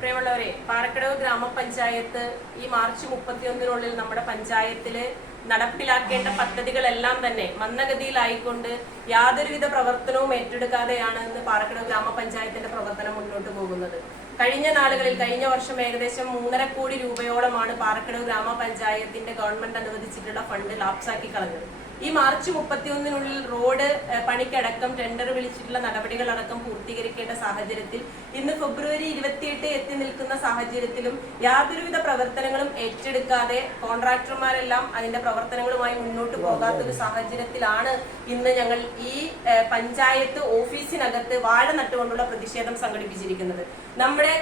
പ്രിയമുള്ളവരെ പാറക്കടവ് ഗ്രാമപഞ്ചായത്ത് ഈ മാർച്ച് മുപ്പത്തിയൊന്നിനുള്ളിൽ നമ്മുടെ പഞ്ചായത്തിൽ നടപ്പിലാക്കേണ്ട പദ്ധതികളെല്ലാം തന്നെ മന്ദഗതിയിലായിക്കൊണ്ട് യാതൊരുവിധ പ്രവർത്തനവും ഏറ്റെടുക്കാതെയാണ് ഇന്ന് പാറക്കടവ് ഗ്രാമപഞ്ചായത്തിന്റെ പ്രവർത്തനം മുന്നോട്ട് പോകുന്നത്. കഴിഞ്ഞ നാളുകളിൽ കഴിഞ്ഞ വർഷം ഏകദേശം മൂന്നര കോടി രൂപയോളമാണ് പാറക്കടവ് ഗ്രാമപഞ്ചായത്തിന്റെ ഗവൺമെന്റ് അനുവദിച്ചിട്ടുള്ള ഫണ്ട് ലാപ്സാക്കി കളഞ്ഞത്. ഈ മാർച്ച് മുപ്പത്തിയൊന്നിനുള്ളിൽ റോഡ് പണിക്കടക്കം ടെൻഡർ വിളിച്ചിട്ടുള്ള നടപടികളടക്കം പൂർത്തീകരിക്കേണ്ട സാഹചര്യത്തിൽ ഇന്ന് ഫെബ്രുവരി ഇരുപത്തിയെട്ട് എത്തി നിൽക്കുന്ന സാഹചര്യത്തിലും യാതൊരുവിധ പ്രവർത്തനങ്ങളും ഏറ്റെടുക്കാതെ കോൺട്രാക്ടർമാരെല്ലാം അതിന്റെ പ്രവർത്തനങ്ങളുമായി മുന്നോട്ട് പോകാത്ത ഒരു സാഹചര്യത്തിലാണ് ഇന്ന് ഞങ്ങൾ ഈ പഞ്ചായത്ത് ഓഫീസിനകത്ത് വാഴ നട്ടുകൊണ്ടുള്ള പ്രതിഷേധം സംഘടിപ്പിച്ചിരിക്കുന്നത്. നമ്മുടെ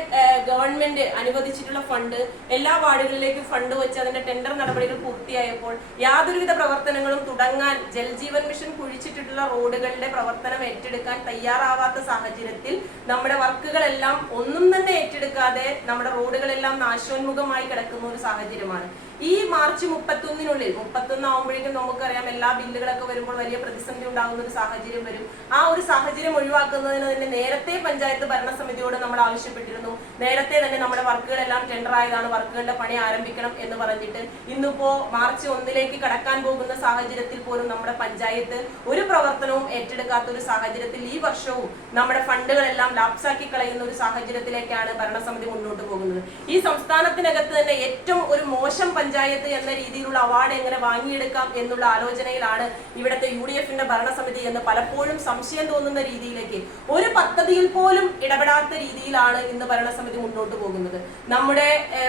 ഗവൺമെന്റ് അനുവദിച്ചിട്ടുള്ള ഫണ്ട് എല്ലാ വാർഡുകളിലേക്കും ഫണ്ട് വെച്ച് അതിന്റെ ടെൻഡർ നടപടികൾ പൂർത്തിയായപ്പോൾ യാതൊരുവിധ പ്രവർത്തനങ്ങളും തുടങ്ങാൻ ജൽജീവൻ മിഷൻ കുഴിച്ചിട്ടിട്ടുള്ള റോഡുകളുടെ പ്രവർത്തനം ഏറ്റെടുക്കാൻ തയ്യാറാവാത്ത സാഹചര്യത്തിൽ നമ്മുടെ വർക്കുകളെല്ലാം ഒന്നും തന്നെ ഏറ്റെടുക്കാതെ നമ്മുടെ റോഡുകളെല്ലാം നാശോന്മുഖമായി കിടക്കുന്ന ഒരു സാഹചര്യമാണ്. ഈ മാർച്ച് മുപ്പത്തൊന്നിനുള്ളിൽ മുപ്പത്തൊന്ന് ആവുമ്പോഴേക്കും നമുക്കറിയാം എല്ലാ ബില്ലുകളൊക്കെ വരുമ്പോൾ വലിയ പ്രതിസന്ധി ഉണ്ടാകുന്ന ഒരു സാഹചര്യം വരും. ആ ഒരു സാഹചര്യം ഒഴിവാക്കുന്നതിന് തന്നെ നേരത്തെ പഞ്ചായത്ത് ഭരണസമിതിയോട് നമ്മൾ ആവശ്യപ്പെട്ടിരുന്നു. നേരത്തെ തന്നെ നമ്മുടെ വർക്കുകളെല്ലാം ടെൻഡർ ആയതാണ് വർക്കുകളുടെ പണി ആരംഭിക്കണം എന്ന് പറഞ്ഞിട്ട്. ഇന്നിപ്പോ മാർച്ച് ഒന്നിലേക്ക് കടക്കാൻ പോകുന്ന സാഹചര്യത്തിൽ പോലും നമ്മുടെ പഞ്ചായത്ത് ഒരു പ്രവർത്തനവും ഏറ്റെടുക്കാത്ത ഒരു സാഹചര്യത്തിൽ ഈ വർഷവും നമ്മുടെ ഫണ്ടുകളെല്ലാം ലാപ്സാക്കി കളയുന്ന ഒരു സാഹചര്യത്തിലേക്കാണ് ഭരണസമിതി മുന്നോട്ട് പോകുന്നത്. ഈ സംസ്ഥാനത്തിനകത്ത് തന്നെ ഏറ്റവും ഒരു മോശം പഞ്ചായത്ത് എന്ന രീതിയിലുള്ള അവാർഡ് എങ്ങനെ വാങ്ങിയെടുക്കാം എന്നുള്ള ആലോചനയിലാണ് ഇവിടുത്തെ യു ഡി എഫിന്റെ ഭരണസമിതി എന്ന് പലപ്പോഴും സംശയം തോന്നുന്ന രീതിയിലേക്ക് ഒരു പദ്ധതിയിൽ പോലും ഇടപെടാത്ത രീതിയിലാണ് ഇന്ന് ഭരണസമിതി മുന്നോട്ട് പോകുന്നത്. നമ്മുടെ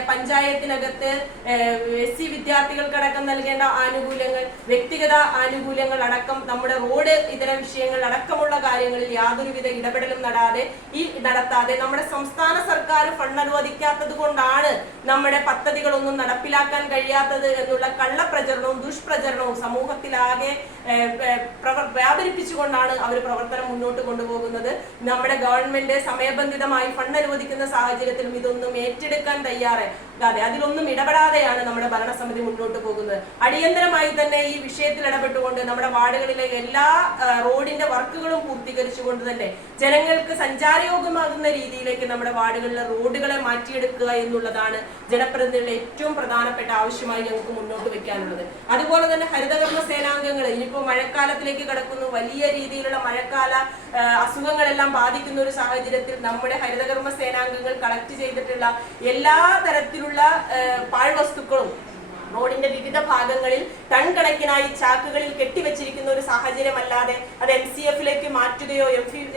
പഞ്ചായത്തിനകത്ത് എസ് സി വിദ്യാർത്ഥികൾക്കടക്കം നൽകേണ്ട ആനുകൂല്യങ്ങൾ വ്യക്തിഗത ആനുകൂല്യങ്ങൾ അടക്കം നമ്മുടെ റോഡ് ഇതര വിഷയങ്ങൾ അടക്കമുള്ള കാര്യങ്ങളിൽ യാതൊരുവിധ ഇടപെടലും നടാതെ ഈ നടത്താതെ നമ്മുടെ സംസ്ഥാന സർക്കാർ ഫണ്ട് അനുവദിക്കാത്തത് കൊണ്ടാണ് നമ്മുടെ പദ്ധതികളൊന്നും നടപ്പിലാക്കാൻ കഴിയാത്തത് എന്നുള്ള കള്ളപ്രചരണവും ദുഷ്പ്രചരണവും സമൂഹത്തിലാകെ വ്യാപരിപ്പിച്ചുകൊണ്ടാണ് അവർ പ്രവർത്തനം മുന്നോട്ട് കൊണ്ടുപോകുന്നത്. നമ്മുടെ ഗവൺമെന്റ് സമയബന്ധിതമായി ഫണ്ട് അനുവദിക്കുന്ന സാഹചര്യത്തിലും ഇതൊന്നും ഏറ്റെടുക്കാൻ തയ്യാറാകാതെ അതിലൊന്നും ഇടപെടാതെയാണ് നമ്മുടെ ഭരണസമിതി മുന്നോട്ട് പോകുന്നത്. അടിയന്തരമായി തന്നെ ഈ വിഷയത്തിൽ ഇടപെട്ടുകൊണ്ട് നമ്മുടെ വാർഡുകളിലെ എല്ലാ റോഡിന്റെ വർക്കുകളും പൂർത്തീകരിച്ചുകൊണ്ട് തന്നെ ജനങ്ങൾക്ക് സഞ്ചാരയോഗ്യമാകുന്ന രീതിയിലേക്ക് നമ്മുടെ വാർഡുകളിലെ റോഡുകളെ മാറ്റിയെടുക്കുക എന്നുള്ളതാണ് ജനപ്രതിനിധികളുടെ ഏറ്റവും പ്രധാനപ്പെട്ട ആവശ്യമായി ഞങ്ങൾക്ക് മുന്നോട്ട് വെക്കാനുള്ളത്. അതുപോലെ തന്നെ ഹരിതകർമ്മ സേനാംഗങ്ങൾ ഇനിയിപ്പോൾ മഴക്കാലത്തിലേക്ക് കടക്കുന്നു വലിയ രീതിയിലുള്ള മഴക്കാല അസുഖങ്ങളെല്ലാം ബാധിക്കുന്ന ഒരു സാഹചര്യത്തിൽ നമ്മുടെ ഹരിതകർമ്മ സേനാംഗങ്ങൾ കളക്ട് ചെയ്തിട്ടുള്ള എല്ലാ തരത്തിലുള്ള മറ്റുള്ള പാഴ്വസ്തുക്കളും റോഡിന്റെ വിവിധ ഭാഗങ്ങളിൽ ടൺ കണക്കിനായി ചാക്കുകളിൽ കെട്ടിവെച്ചിരിക്കുന്ന ഒരു സാഹചര്യമല്ലാതെ അത് എം സി എഫിലേക്ക് മാറ്റുകയോ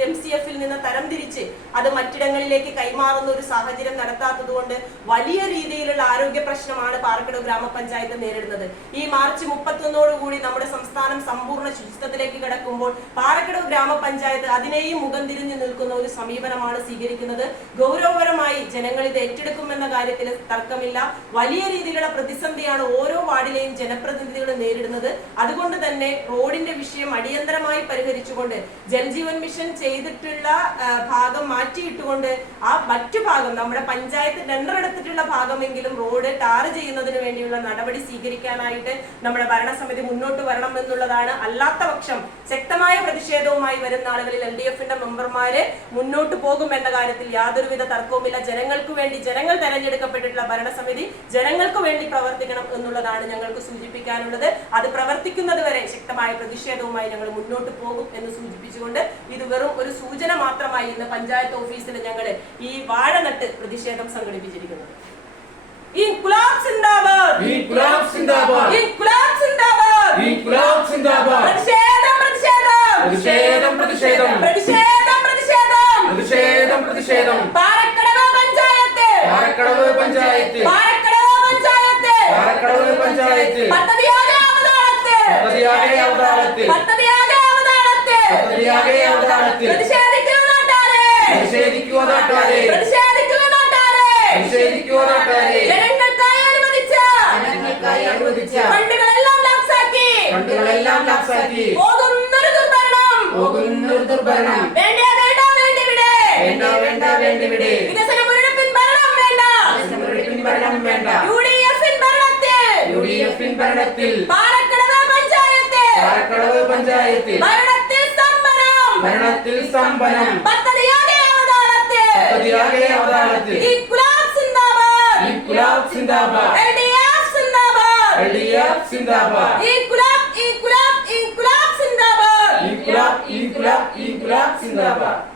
എം സി എഫിൽ നിന്ന് തരംതിരിച്ച് അത് മറ്റിടങ്ങളിലേക്ക് കൈമാറുന്ന ഒരു സാഹചര്യം നടത്താത്തതുകൊണ്ട് വലിയ രീതിയിലുള്ള ആരോഗ്യ പ്രശ്നമാണ് പാർക്കട ഗ്രാമപഞ്ചായത്ത് നേരിടുന്നത്. ഈ മാർച്ച് മുപ്പത്തൊന്നോടുകൂടി നമ്മുടെ സംസ്ഥാനം സമ്പൂർണ ശുചിത്വത്തിലേക്ക് കിടക്കുമ്പോൾ പാറക്കട ഗ്രാമപഞ്ചായത്ത് അതിനെയും മുഖം തിരിഞ്ഞു നിൽക്കുന്ന ഒരു സമീപനമാണ് സ്വീകരിക്കുന്നത്. ഗൗരവപരമായി ജനങ്ങൾ ഇത് ഏറ്റെടുക്കുമെന്ന കാര്യത്തിൽ തർക്കമില്ല. വലിയ രീതിയിലുള്ള പ്രതിസന്ധിയാണ് ഓരോ വാർഡിലെയും ജനപ്രതിനിധികൾ നേരിടുന്നത്. അതുകൊണ്ട് തന്നെ റോഡിന്റെ വിഷയം അടിയന്തരമായി പരിഹരിച്ചുകൊണ്ട് ജൽജീവൻ മിഷൻ ചെയ്തിട്ടുള്ള ഭാഗം മാറ്റിയിട്ടുകൊണ്ട് ആ മറ്റു ഭാഗം നമ്മുടെ പഞ്ചായത്ത് ടെൻഡർ എടുത്തിട്ടുള്ള ഭാഗമെങ്കിലും റോഡ് ടാർ ചെയ്യുന്നതിന് വേണ്ടിയുള്ള നടപടി സ്വീകരിക്കാനായിട്ട് നമ്മുടെ ഭരണസമിതി മുന്നോട്ട് വരണം എന്നുള്ളതാണ്. അല്ലാത്ത പക്ഷം ശക്തമായ പ്രതിഷേധവുമായി വരുന്ന ആളുകളിൽ എൽ ഡി എഫിന്റെ മെമ്പർമാര് മുന്നോട്ട് പോകും എന്ന കാര്യത്തിൽ യാതൊരുവിധ തർക്കവുമില്ല. ജനങ്ങൾക്ക് വേണ്ടി ജനങ്ങൾ തെരഞ്ഞെടുക്കപ്പെട്ടിട്ടുള്ള ഭരണസമിതി ജനങ്ങൾക്ക് വേണ്ടി പ്രവർത്തിക്കണം എന്നുള്ളതാണ് ഞങ്ങൾക്ക് സൂചിപ്പിക്കാനുള്ളത്. അത് പ്രവർത്തിക്കുന്നത് വരെ ശക്തമായ പ്രതിഷേധവുമായി ഞങ്ങൾ മുന്നോട്ട് പോകും എന്ന് സൂചിപ്പിച്ചുകൊണ്ട് ഇത് വെറും ഒരു സൂചന മാത്രമായി ഇന്ന് പഞ്ചായത്ത് ഓഫീസിൽ ഞങ്ങൾ ഈ വാഴ നട്ട് പ്രതിഷേധം സംഘടിപ്പിച്ചിരിക്കുന്നത് ഇൻകുലാബ് സിന്ദാബാദ്! ഇൻക്ലാബ് സിന്ദാബാദ്! ഇൻകുലാബ് സിന്ദാബാദ്! ഇൻക്ലാബ് സിന്ദാബാദ്! പ്രതിഷേധം! പ്രതിഷേധം പ്രതിഷേധം! പ്രതിഷേധം പ്രതിഷേധം പ്രതിഷേധം പ്രതിഷേധം പ്രതിഷേധം പാറക്കടവ് പഞ്ചായത്ത് പാറക്കടവ് പഞ്ചായത്ത് പാറക്കടവ് പഞ്ചായത്ത് പാറക്കടവ് പഞ്ചായത്ത് പദ്ധതിയാകെ അവതാളത്ത് പദ്ധതിയാകെ അവതാളത്തിൽ പദ്ധതിയാകെ അവതാളത്ത് പദ്ധതിയാകെ അവതാളത്തിൽ പ്രതിഷേധിക്കുക നാട്ടാരെ നിഷേധിക്കുക നാട്ടാരെ പ്രതിഷേധിക്കുക നാട്ടാരെ നിഷേധിക്കുക നാട്ടാരെ ജനങ്ങൾക്കായി അനുവദിച്ച ജനങ്ങൾക്കായി അനുവദിച്ച ഫണ്ടുകളെല്ലാം ലാപ്സാക്കി ഫണ്ടുകളെല്ലാം ലാപ്സാക്കി പോകുന്നൊരു ദുർഭരണം പോകുന്നൊരു ദുർഭരണം വേണ്ട വേണ്ട വേണ്ടിവിടെ വേണ്ട വേണ്ട വേണ്ടിവിടെ വികസന മുരടിപ്പിൻ ഭരണം വേണ്ട വികസനത്തിന് ഭരണം വേണ്ട യു ഡി എഫിൻ ഭരണത്തിൽ യു ഡി എഫിൻ ഭരണത്തിൽ. പാലക്കടവ് പഞ്ചായത്ത് പാറക്കടവ് പഞ്ചായത്തിൽ. ഭരണത്തിൽ സ്തംഭനം ഭരണത്തിൽ സ്തംഭനം പദ്ധതിയാകെ അവതാളത്തിൽ. പദ്ധതിയാകെ അവതാളത്തിൽ. ഈ കുലാ ഇൻകുലാബ് സിന്ദാബാദ്. LDF സിന്ദാബാദ്. എൽഡിഎഫ് സിന്ദാബാദ്. ഇൻകുലാബ് ഇൻകുലാബ് ഇൻകുലാബ് സിന്ദാബാദ്. ഇൻകുലാബ് ഇൻകുലാബ് ഇൻകുലാബ് സിന്ദാബാദ്.